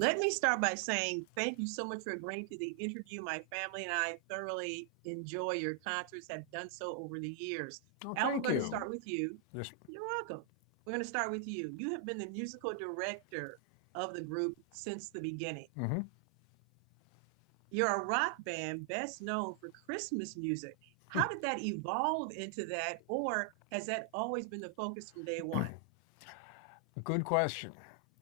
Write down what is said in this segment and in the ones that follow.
Let me start by saying thank you so much for agreeing to the interview. My family and I thoroughly enjoy your concerts, have done so over the years. Oh, Al, we're thank going to you. start with you. Yes. You're welcome. We're going to start with you. You have been the musical director of the group since the beginning. Hmm. You're a rock band best known for Christmas music. How did that evolve into that, or has that always been the focus from day one? Good question.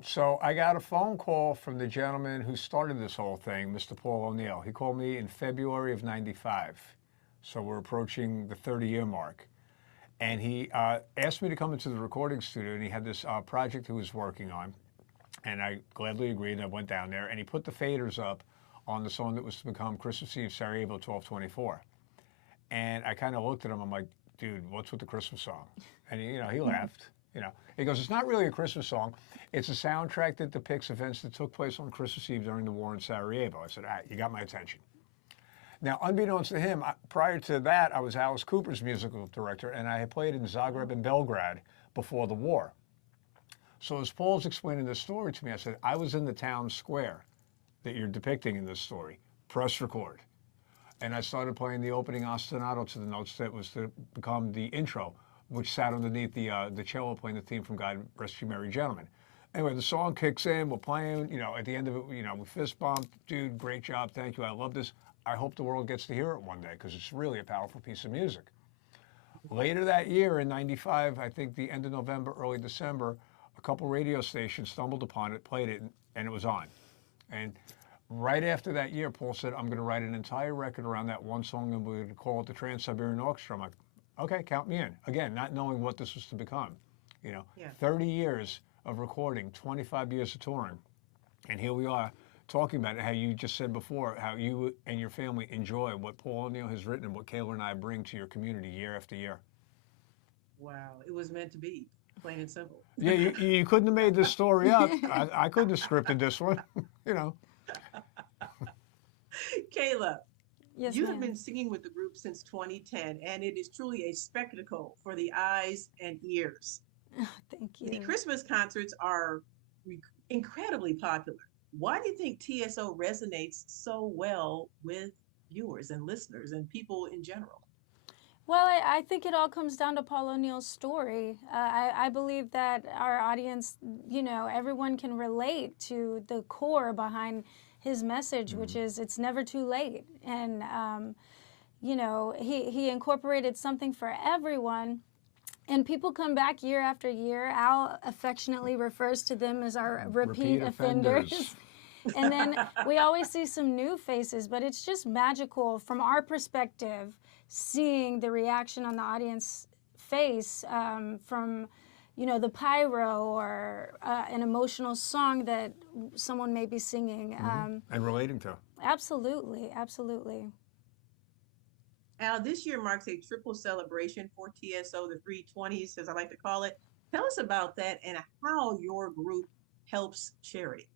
So I got a phone call from the gentleman who started this whole thing, Mr. Paul O'Neill. He called me in February of '95. So we're approaching the 30-year mark. And he asked me to come into the recording studio, and he had this project he was working on. And I gladly agreed, and I went down there, and he put the faders up on the song that was to become Christmas Eve, Sarajevo 1224. And I kind of looked at him. I'm like, dude, what's with the Christmas song? And he laughed. He goes, it's not really a Christmas song. It's a soundtrack that depicts events that took place on Christmas Eve during the war in Sarajevo. I said, all right, you got my attention. Now, unbeknownst to him, prior to that, I was Alice Cooper's musical director, and I had played in Zagreb and Belgrade before the war. So as Paul's explaining this story to me, I said, I was in the town square that you're depicting in this story. Press record. And I started playing the opening ostinato to the notes that was to become the intro, which sat underneath the cello playing the theme from God Rest You Merry Gentlemen. Anyway, the song kicks in, we're playing, at the end of it, we fist bump, dude, great job, thank you, I love this. I hope the world gets to hear it one day because it's really a powerful piece of music. Later that year in '95, I think the end of November, early December, a couple radio stations stumbled upon it, played it, and it was on. And right after that year, Paul said, I'm going to write an entire record around that one song and we're going to call it the Trans-Siberian Orchestra. I'm like, okay, count me in. Again, not knowing what this was to become. Yeah. 30 years of recording, 25 years of touring. And here we are talking about it, how you just said before, how you and your family enjoy what Paul O'Neill has written and what Kayla and I bring to your community year after year. Wow. It was meant to be, plain and simple. Yeah, you couldn't have made this story up. I couldn't have scripted this one, you know. Kayla, Yes, you have ma'am. been singing with the group since 2010, and it is truly a spectacle for the eyes and ears. Thank The you. Christmas concerts are incredibly popular. Why do you think TSO resonates so well with viewers and listeners and people in general? Well, I think it all comes down to Paul O'Neill's story. I believe that our audience, everyone can relate to the core behind his message, which is it's never too late. And, he incorporated something for everyone. And people come back year after year. Al affectionately refers to them as our repeat offenders. And then we always see some new faces, but it's just magical from our perspective, seeing the reaction on the audience face from, the pyro or an emotional song that someone may be singing. And relating to. Absolutely, absolutely. Al, this year marks a triple celebration for TSO, the 320s, as I like to call it. Tell us about that and how your group helps charity.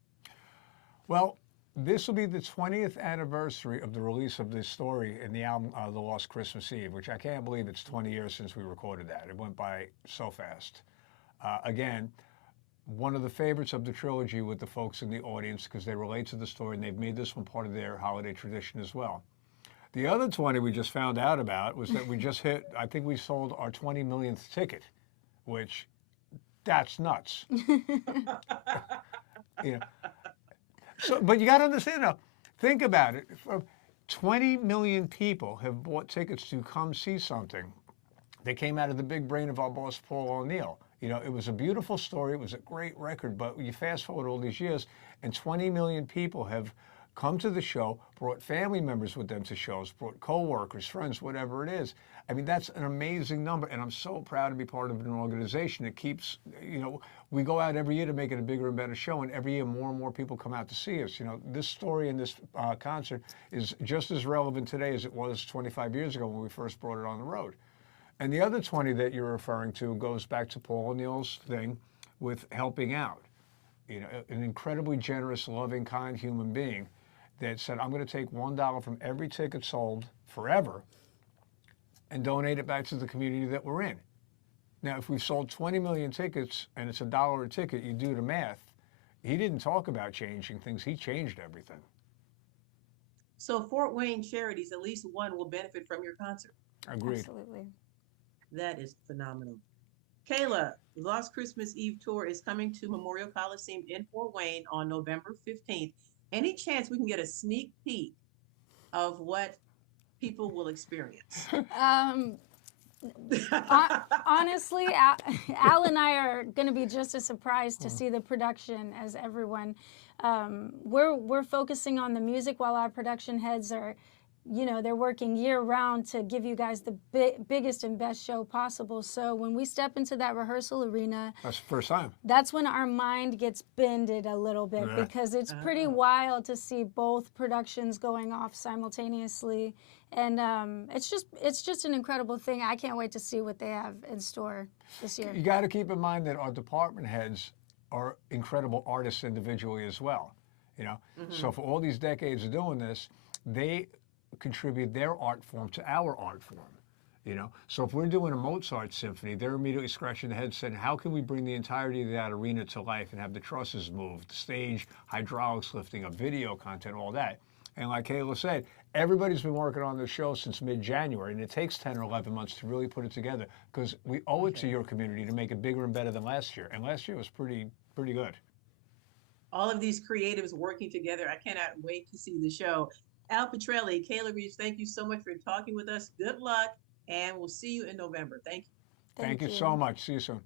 Well, this will be the 20th anniversary of the release of this story in the album The Lost Christmas Eve, which I can't believe it's 20 years since we recorded that. It went by so fast. Again, one of the favorites of the trilogy with the folks in the audience because they relate to the story and they've made this one part of their holiday tradition as well. The other 20 we just found out about was that we just hit, I think we sold our 20 millionth ticket, which that's nuts. you know. So, but you got to understand now, think about it. 20 million people have bought tickets to come see something that came out of the big brain of our boss, Paul O'Neill. It was a beautiful story. It was a great record, but you fast forward all these years, and 20 million people have come to the show, brought family members with them to shows, brought coworkers, friends, whatever it is. I mean, that's an amazing number, and I'm so proud to be part of an organization that keeps, we go out every year to make it a bigger and better show, and every year more and more people come out to see us. This story and this concert is just as relevant today as it was 25 years ago when we first brought it on the road. And the other 20 that you're referring to goes back to Paul O'Neill's thing with helping out. An incredibly generous, loving, kind human being that said, I'm going to take $1 from every ticket sold forever and donate it back to the community that we're in. Now, if we've sold 20 million tickets and it's $1 a ticket, you do the math, he didn't talk about changing things. He changed everything. So Fort Wayne charities, at least one will benefit from your concert. Agreed. Absolutely. That is phenomenal. Kayla, the Lost Christmas Eve tour is coming to Memorial Coliseum in Fort Wayne on November 15th. Any chance we can get a sneak peek of what people will experience? Honestly, Al and I are going to be just as surprised to see the production as everyone. We're focusing on the music while our production heads are, they're working year round to give you guys the biggest and best show possible. So when we step into that rehearsal arena, That's the first time. That's when our mind gets bended a little bit because it's pretty wild to see both productions going off simultaneously. And it's just an incredible thing. I can't wait to see what they have in store this year. You got to keep in mind that our department heads are incredible artists individually as well. So for all these decades of doing this, they contribute their art form to our art form. So if we're doing a Mozart symphony, they're immediately scratching their head saying, how can we bring the entirety of that arena to life and have the trusses moved, the stage, hydraulics lifting up, video content, all that. And like Kayla said, everybody's been working on this show since mid-January, and it takes 10 or 11 months to really put it together because we owe it to your community to make it bigger and better than last year. And last year was pretty good. All of these creatives working together. I cannot wait to see the show. Al Petrelli, Kayla Reeves, thank you so much for talking with us. Good luck, and we'll see you in November. Thank you. Thank you so much. See you soon.